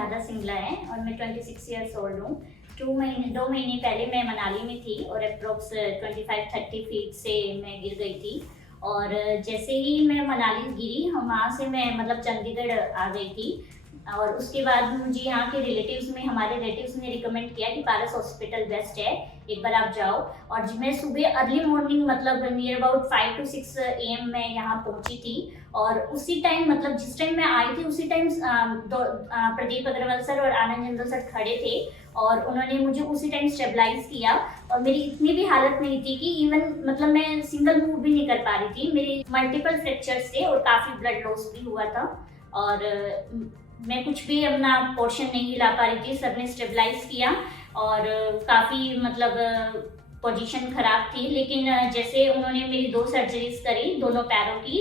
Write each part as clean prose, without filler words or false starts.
राधा सिंगला है और मैं 26 ईयर्स ओल्ड हूँ। 2 महीने पहले मैं मनाली में थी और अप्रोक्स 25-30 फीट से मैं गिर गई थी। और जैसे ही मैं मनाली गिरी वहाँ से मैं मतलब चंडीगढ़ आ गई थी। और उसके बाद मुझे यहाँ के हमारे रिलेटिव्स ने रिकमेंड किया कि पारस हॉस्पिटल बेस्ट है, एक बार आप जाओ। और मैं सुबह अर्ली मॉर्निंग मतलब नियर अबाउट 5 to 6 AM मैं यहाँ पहुँची थी। और उसी टाइम मतलब जिस टाइम मैं आई थी उसी टाइम प्रदीप अग्रवाल सर और आनंद जिंदल सर खड़े थे और उन्होंने मुझे उसी टाइम स्टेबलाइज किया। और मेरी इतनी भी हालत नहीं थी कि इवन मतलब मैं सिंगल मूव भी नहीं कर पा रही थी। मेरे मल्टीपल फ्रैक्चर्स थे और काफ़ी ब्लड लॉस भी हुआ था और मैं कुछ भी अपना पोर्शन नहीं हिला पा रही थी। सर ने स्टेबलाइज किया और काफ़ी मतलब पोजीशन खराब थी, लेकिन जैसे उन्होंने मेरी 2 सर्जरीज करी दोनों पैरों की,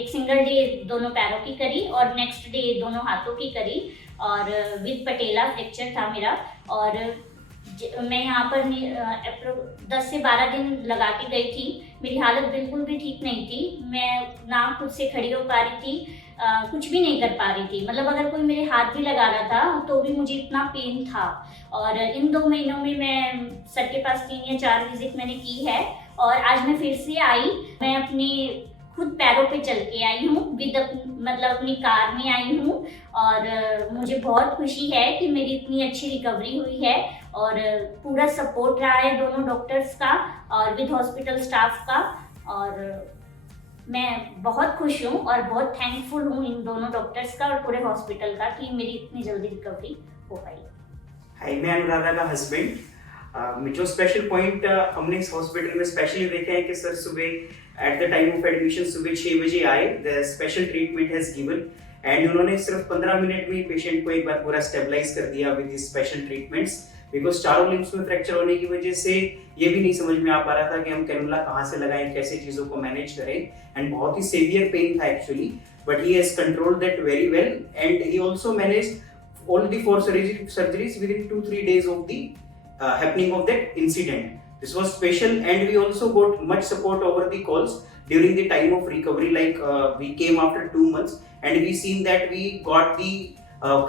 एक सिंगल डे दोनों पैरों की करी और नेक्स्ट डे दोनों हाथों की करी और विद पटेला फ्रैक्चर था मेरा। और मैं यहाँ पर 10 से 12 दिन लगा के गई थी। मेरी हालत बिल्कुल भी ठीक नहीं थी, मैं ना खुद से खड़ी हो पा रही थी, कुछ भी नहीं कर पा रही थी। मतलब अगर कोई मेरे हाथ भी लगा रहा था तो भी मुझे इतना पेन था। और इन 2 महीनों में मैं सर के पास 3 या 4 विजिट मैंने की है और आज मैं फिर से आई। मैं अपने खुद पैरों पे चल के आई हूँ, मतलब अपनी कार में आई हूँ और मुझे बहुत खुशी है कि मेरी इतनी अच्छी रिकवरी हुई है। और पूरा सपोर्ट रहा है दोनों डॉक्टर्स का और विद हॉस्पिटल स्टाफ का। और मैं बहुत खुश हूँ और बहुत थैंकफुल हूँ इन दोनों डॉक्टर्स का और पूरे हॉस्पिटल का कि मेरी इतनी जल्दी रिकवरी हो पाई। हाय, मैं अनुराधा का हस्बैंड। जो स्पेशल पॉइंट हमने इस हॉस्पिटल में स्पेशली देखे हैं कि सर सुबह at the time of admission सुबह 6 बजे आए, the special treatment has given and उन्होंने सिर्फ 15 मिनट में पेशेंट को एक बार पूरा स्टेबलाइज कर दिया with this special treatments. Because चारों लिम्स में फ्रैक्चर होने की वजह से ये भी नहीं समझ में आ पा रहा था कि हम कैनुला कहाँ से लगाएं, कैसे चीज़ों को मैनेज करें एंड बहुत ही सीवियर पेन था actually, but he has controlled that very well and he also managed all the 4 surgeries within 2-3 days of the happening of that incident. This was special and we also got much support over the calls during the time of recovery. Like we came after 2 months and we seen that we got the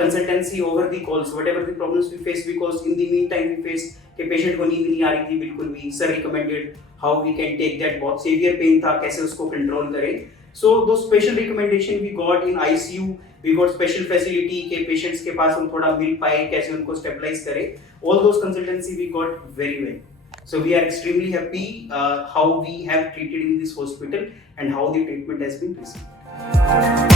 consultancy over the calls, whatever the problems we faced, because in the meantime we faced कि patient को नींद नहीं आ रही थी बिल्कुल भी। Sir recommended how we can take that, बहुत सीवियर पेन था, कैसे उसको कंट्रोल करें। So those special recommendation we got in ICU, we got special facility के patients के पास हम थोड़ा मिल पाए, कैसे उनको stabilize करें, all those consultancy we got very well. So we are extremely happy how we have treated in this hospital and how the treatment has been received.